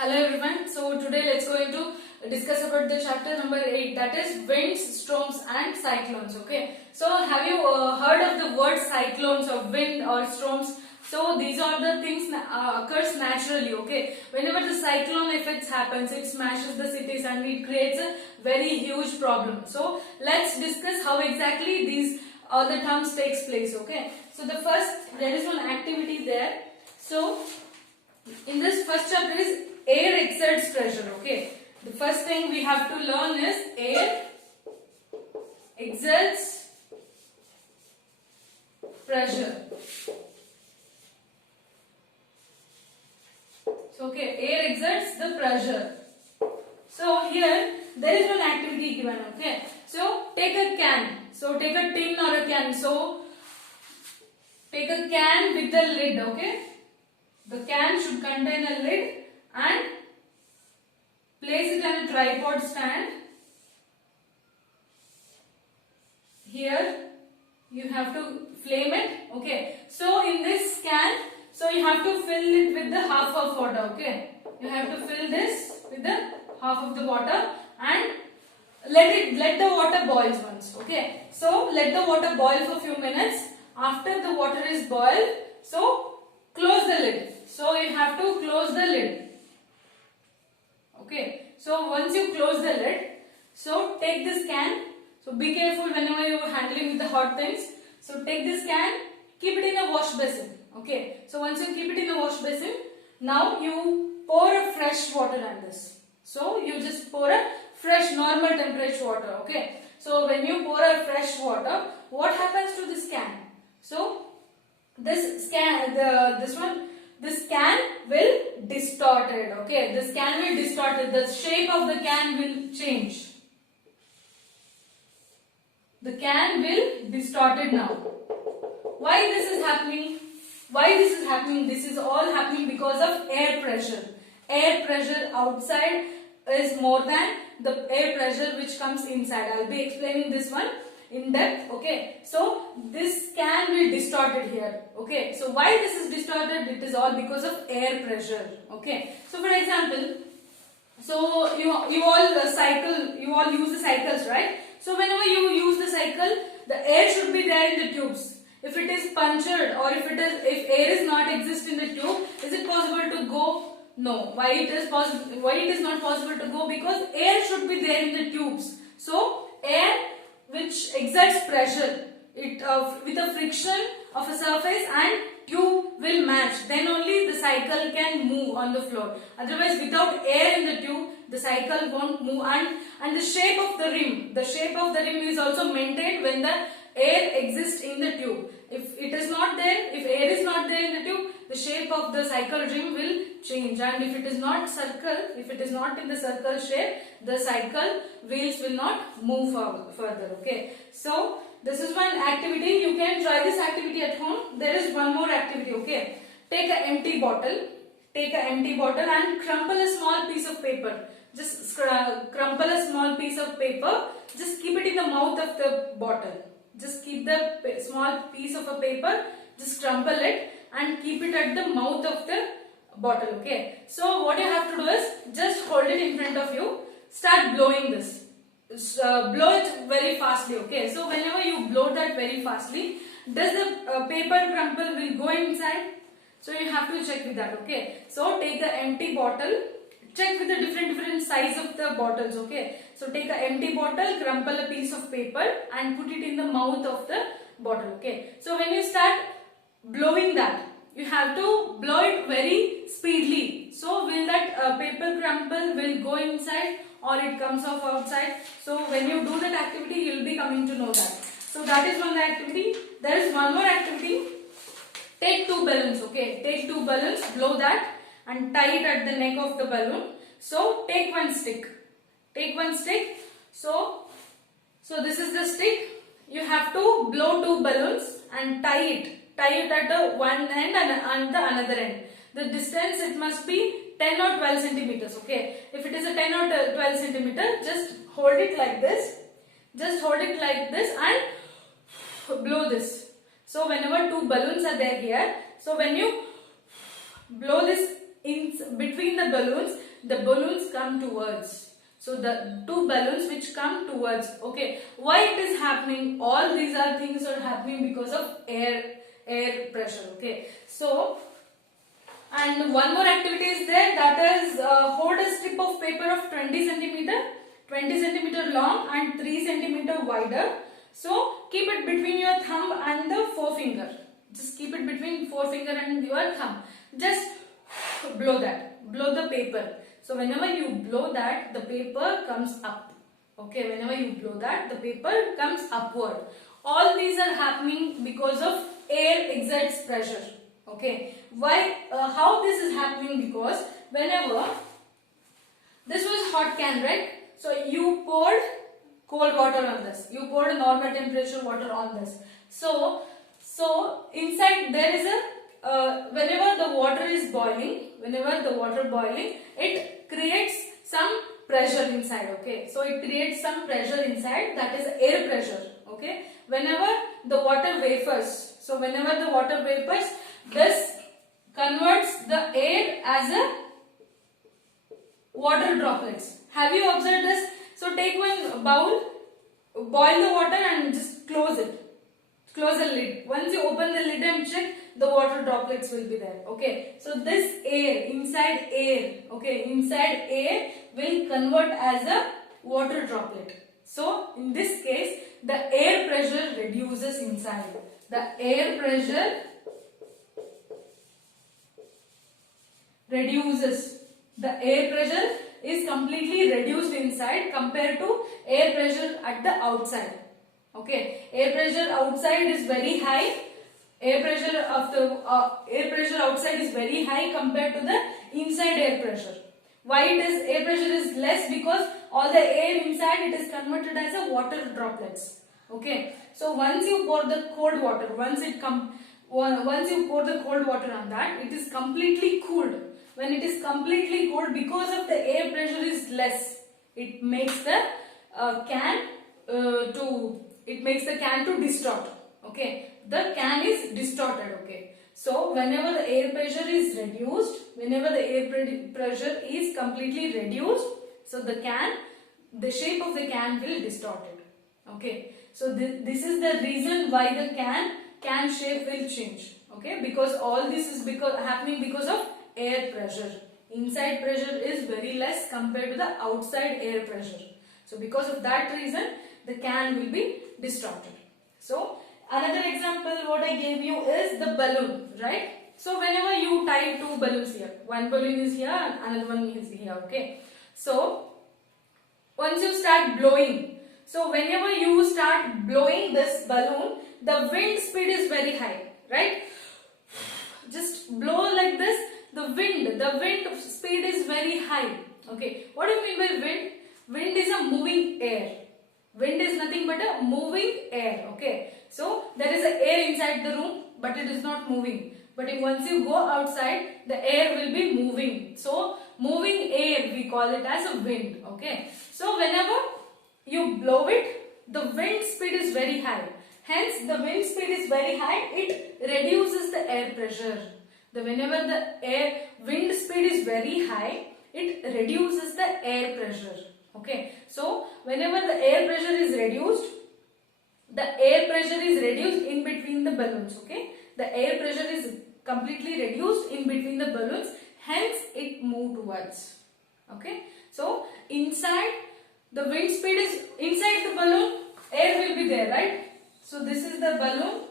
Hello everyone. So today let's going to discuss about the chapter number 8, that is winds, storms and cyclones. Okay. So have you heard of the word cyclones or wind or storms? So these are the things occurs naturally. Okay. Whenever the cyclone effects happens, it smashes the cities and it creates a very huge problem. So let's discuss how exactly these all the terms takes place. Okay. So the first, there is one activity there. So in this first chapter is air exerts pressure. Okay, the first thing we have to learn is air exerts pressure. So okay, air exerts the pressure. So here there is one activity given. Okay, so take a can. So take a tin or a can. So take a can with the lid. Okay, the can should contain a lid and place it on a tripod stand. Here you have to flame it. Okay, so in this can, so you have to fill it with the half of water. Okay, you have to fill this with the half of the water and let the water boil once. Okay, so let the water boil for few minutes. After the water is boiled, so close the lid. So you have to close the lid. Okay, so once you close the lid, so take this can. So be careful whenever you are handling with the hot things. So take this can, keep it in a wash basin. Okay, so once you keep it in a wash basin, now you pour a fresh water on this. So you just pour a fresh normal temperature water. Okay, so when you pour a fresh water, what happens to this can? So this can, this can will distorted. Okay, this can will distorted. The shape of the can will change. The can will distorted now. Why this is happening? Why this is happening? This is all happening because of air pressure. Air pressure outside is more than the air pressure which comes inside. I'll be explaining this one in depth. Okay, so this can be distorted here. Okay, so why this is distorted? It is all because of air pressure. Okay, so for example, so you all cycle, you all use the cycles, right? So whenever you use the cycle, the air should be there in the tubes. If it is punctured or if air is not exist in the tube, is it possible to go? No. Why it is possible? Why it is not possible to go? Because air should be there in the tubes. So air which exerts pressure, it with a friction of a surface and tube will match. Then only the cycle can move on the floor. Otherwise, without air in the tube, the cycle won't move. And the shape of the rim is also maintained when the air exists in the tube. If it is not there, if air is not there in the tube, the shape of the cycle rim will change. And if it is not in the circle shape, the cycle wheels will not move further. Okay, so this is one activity. You can try this activity at home. There is one more activity. Okay, take an empty bottle. And crumple a small piece of paper. Just crumple a small piece of paper. Just keep it in the mouth of the bottle. Just keep the small piece of a paper. Just crumple it and keep it at the mouth of the bottle. Okay. So what you have to do is just hold it in front of you. Start blowing this. Blow it very fastly. Okay. So whenever you blow that very fastly, does the paper crumple will go inside? So you have to check with that. Okay. So take the empty bottle. Check with the different size of the bottles. Okay. So take an empty bottle, crumple a piece of paper and put it in the mouth of the bottle. Okay. So when you start blowing that, you have to blow it very speedily. So will that paper crumple will go inside or it comes off outside? So when you do that activity, you will be coming to know that. So that is one activity. There is one more activity. Take two balloons. Okay. Take two balloons, blow that and tie it at the neck of the balloon. So take one stick. So this is the stick. You have to blow two balloons and tie it at the one end and the another end. The distance, it must be 10 or 12 centimeters. Okay. If it is a 10 or 12 centimeter, just hold it like this. And blow this. So whenever two balloons are there here, so when you blow this in between the balloons, the balloons come towards. So the two balloons which come towards. Okay, why it is happening? All these are things are happening because of air pressure. Okay, so and one more activity is there, that is hold a strip of paper of 20 centimeter long and 3 centimeter wider. So keep it between your thumb and the forefinger. Just keep it between forefinger and your thumb. Just blow the paper. So whenever you blow that, the paper comes up. Okay, whenever you blow that, the paper comes upward. All these are happening because of air exerts pressure. Okay, why? How this is happening? Because whenever this was hot can, right? So you poured cold water on this. You poured normal temperature water on this. So inside there is a whenever the water is boiling, it creates some pressure inside. Okay, so it creates some pressure inside, that is air pressure. Okay, whenever the water vapors, this converts the air as a water droplets. Have you observed this? So take one bowl, boil the water and just close it. Close the lid. Once you open the lid and check, the water droplets will be there. Okay. So this air, inside air will convert as a water droplet. So in this case, the air pressure reduces inside. The air pressure reduces. The air pressure is completely reduced inside compared to air pressure at the outside. Okay, air pressure outside is very high. Air pressure outside is very high compared to the inside air pressure. Why it is air pressure is less? Because all the air inside it is converted as a water droplets. Okay, so once you pour the cold water, once you pour the cold water on that, it is completely cooled. When it is completely cooled, because of the air pressure is less, it makes the can to distort. Okay, the can is distorted. Okay, so whenever the air pressure is reduced, pressure is completely reduced, so the shape of the can will distort it. Okay, so this is the reason why the can shape will change. Okay, because all this is happening because of air pressure. Inside pressure is very less compared to the outside air pressure. So because of that reason, the can will be distorted. So another example what I gave you is the balloon, right? So whenever you tie two balloons here, one balloon is here and another one is here. Okay, so once you start blowing, so whenever you start blowing this balloon, the wind speed is very high, right? Just blow like this, the wind speed is very high. Okay, what do you mean by wind? Wind is a moving air. Wind is nothing but a moving air. Okay, so there is a air inside the room, but it is not moving. But once you go outside, the air will be moving. So moving air, we call it as a wind. Okay, so whenever you blow it, the wind speed is very high. Hence, the wind speed is very high. It reduces the air pressure. Whenever the wind speed is very high, it reduces the air pressure. Okay, so whenever the air pressure is reduced in between the balloons. Okay, the air pressure is completely reduced in between the balloons, hence it moves towards. Okay, so inside the wind speed is inside the balloon, air will be there, right? So this is the balloon.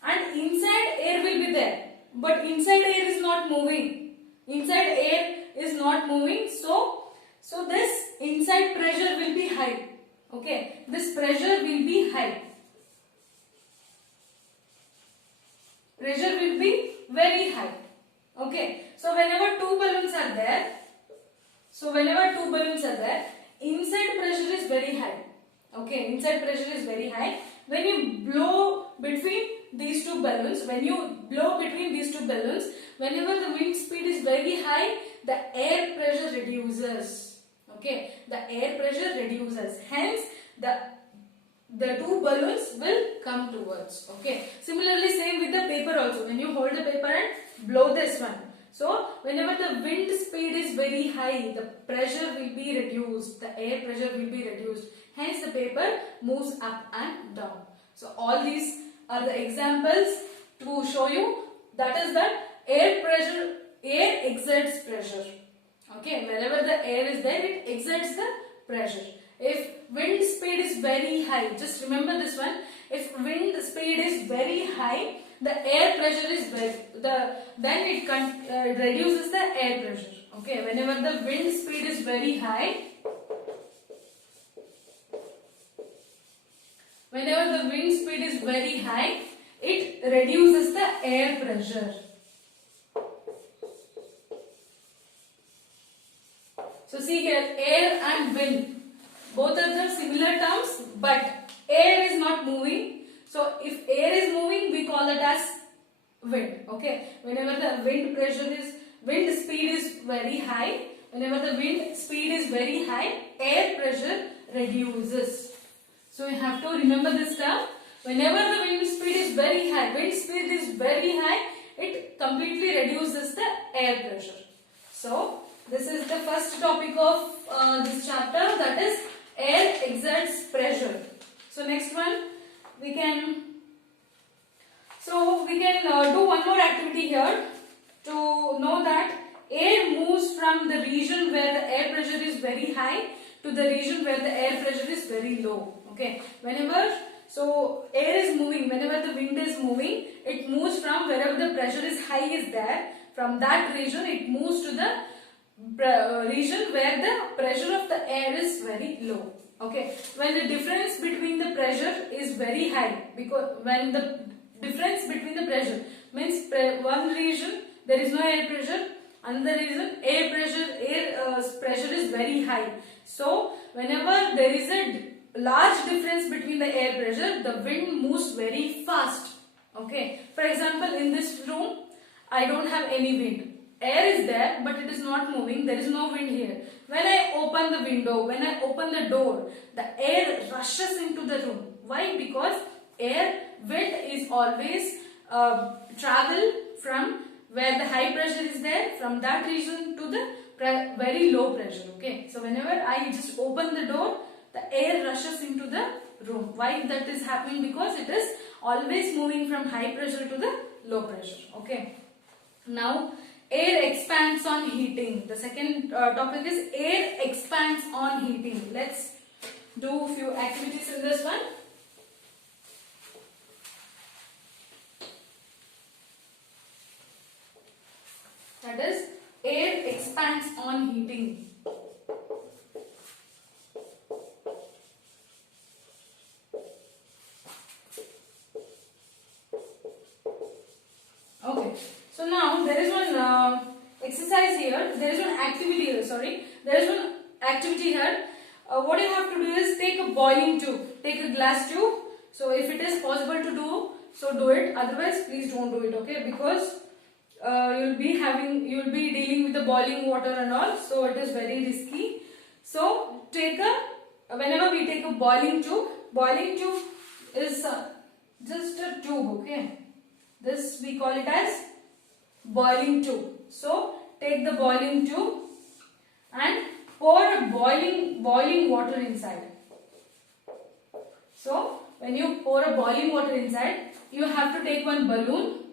And inside air will be there, but inside air is not moving. So this inside pressure will be high. Okay, this pressure will be high. Pressure will be very high. Okay, so whenever two balloons are there, inside pressure is very high. Okay, inside pressure is very high. When you blow between these two balloons, whenever the wind speed is very high, the air pressure reduces. Okay, the air pressure reduces. Hence, the two balloons will come towards. Okay, similarly same with the paper also. When you hold the paper and blow this one, So whenever the wind speed is very high, the pressure will be reduced, the air pressure will be reduced. Hence the paper moves up and down. So all these are the examples to show you that is that air pressure, air exerts pressure. Okay, wherever the air is there, it exerts the pressure. If wind speed is very high, just remember this one. If wind speed is very high, the air pressure is then it reduces the air pressure. Okay, whenever the wind speed is very high, it reduces the air pressure. So see here, air and wind, both are the similar terms, but air is not moving. So if air is moving, we call it as wind. Okay, whenever the wind speed is very high, air pressure reduces. So you have to remember this term. Whenever the wind speed is very high, it completely reduces the air pressure. So this is the first topic of this chapter, that is air exerts pressure. So next one we can do one more activity here to know that air moves from the region where the air pressure is very high to the region where the air pressure is very low. Okay, whenever the wind is moving, it moves from wherever the pressure is high is there, from that region it moves to the region where the pressure of the air is very low. Okay, when the difference between the pressure is very high, because when the difference between the pressure means one region there is no air pressure, another region air pressure is very high. So whenever there is a large difference between the air pressure, the wind moves very fast. Okay, for example, in this room I don't have any wind. Air is there, but it is not moving. There is no wind here. When I open the window, when I open the door, the air rushes into the room. Why? Because wind is always travel from where the high pressure is there, from that region to the very low pressure. Okay, so whenever I just open the door, the air rushes into the room. Why that is happening? Because it is always moving from high pressure to the low pressure. Okay, now air expands on heating. The second topic is air expands on heating. Let's do a few activities in this one. That is air expands on heating. Okay, so now there is one exercise here. There is one activity here. What you have to do is take a boiling tube, take a glass tube. So if it is possible to do, so do it. Otherwise, please don't do it. Okay, because you'll be dealing with the boiling water and all. So it is very risky. So whenever we take a boiling tube is just a tube. Okay. This we call it as boiling tube. So take the boiling tube and pour boiling water inside. So when you pour a boiling water inside, you have to take one balloon.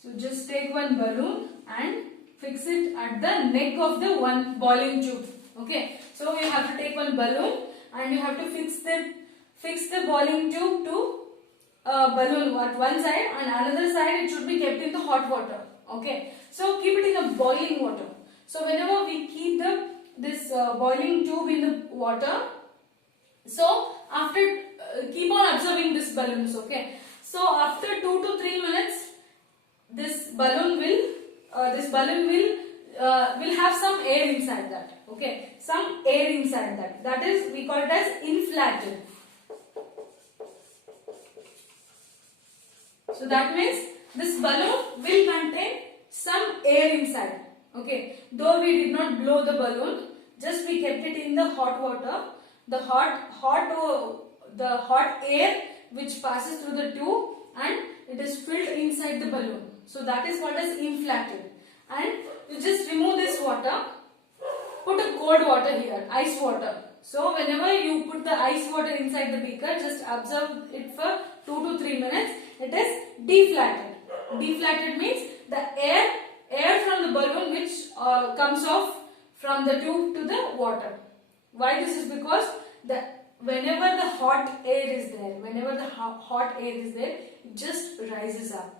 So just take one balloon and fix it at the neck of the one boiling tube. Okay. So you have to take one balloon and you have to fix the boiling tube to balloon at one side, and another side it should be kept in the hot water. Okay, so keep it in the boiling water. So whenever we keep this boiling tube in the water, so after keep on observing this balloons. Okay, so after 2 to 3 minutes, this balloon will have some air inside that. Okay, some air inside that. That is, we call it as inflated. So that means this balloon will contain some air inside. Okay, though we did not blow the balloon, just we kept it in the hot water. The hot air which passes through the tube and it is filled inside the balloon. So that is called as inflated. And you just remove this water, put a cold water here, ice water. So whenever you put the ice water inside the beaker, just observe it for 2 to 3 minutes. It is deflated. Deflated means the air from the balloon which comes off from the tube to the water. Why this is? Because whenever the hot air is there, it just rises up.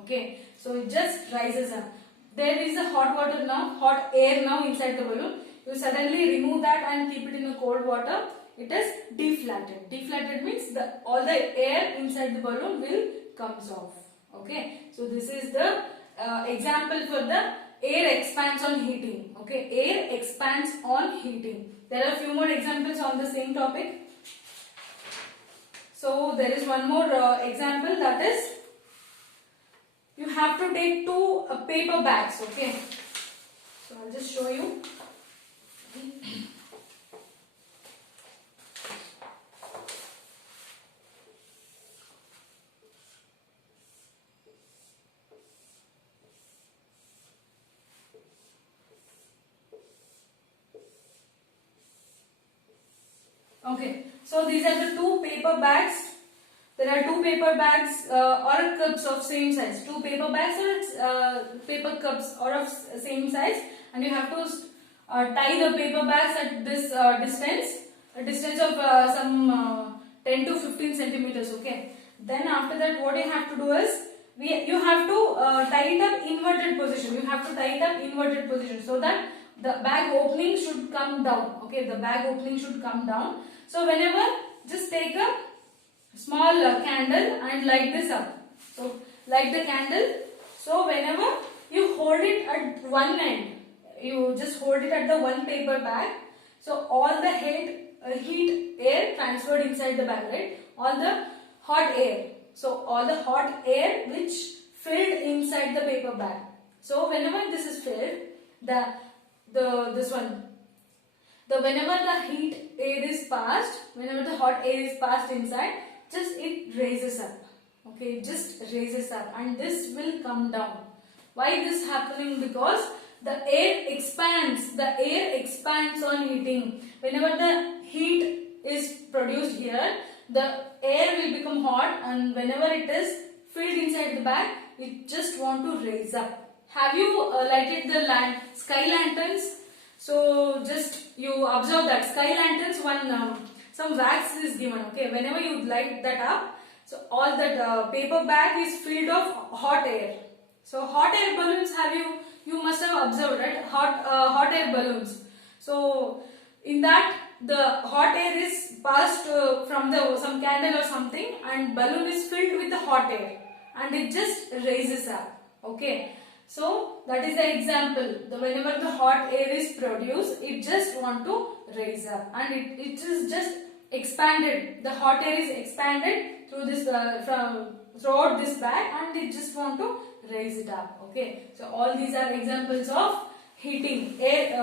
Okay, so it just rises up. There is a hot air now inside the balloon. You suddenly remove that and keep it in the cold water. It is deflated. Deflated means all the air inside the balloon will comes off. Okay, so this is the example for the air expands on heating. Okay, air expands on heating. There are a few more examples on the same topic. So there is one more example, that is, you have to take 2 paper bags. Okay, so I'll just show you. Okay, so these are the 2 paper bags. There are 2 paper bags or cups of same size. 2 paper bags or paper cups or of same size, and you have to tie the paper bags at this a distance of some 10 to 15 centimeters. Okay. Then after that, what you have to do is you have to tie it up inverted position. You have to tie it up inverted position so that the bag opening should come down. Okay, the bag opening should come down. So whenever, just take a small candle and light this up. So light the candle. So whenever you hold it at one end, you just hold it at the one paper bag. So all the heat air transferred inside the bag, right? All the hot air. So all the hot air which filled inside the paper bag. So whenever this is filled, whenever the heat air is passed, whenever the hot air is passed inside, just it raises up. Okay, just raises up, and this will come down. Why this happening? Because the air expands. The air expands on heating. Whenever the heat is produced here, the air will become hot, and whenever it is filled inside the bag, it just want to raise up. Have you lighted the sky lanterns? So just you observe that sky lanterns, some wax is given. Okay, whenever you light that up, so all that paper bag is filled of hot air. So hot air balloons, you must have observed, right? Hot air balloons. So in that, the hot air is passed from some candle or something, and balloon is filled with the hot air, and it just raises up. Okay. So that is the example. Whenever the hot air is produced, it just want to raise up, and it is just expanded. The hot air is expanded through this throughout this bag, and it just want to raise it up. Okay. So all these are examples of heating air.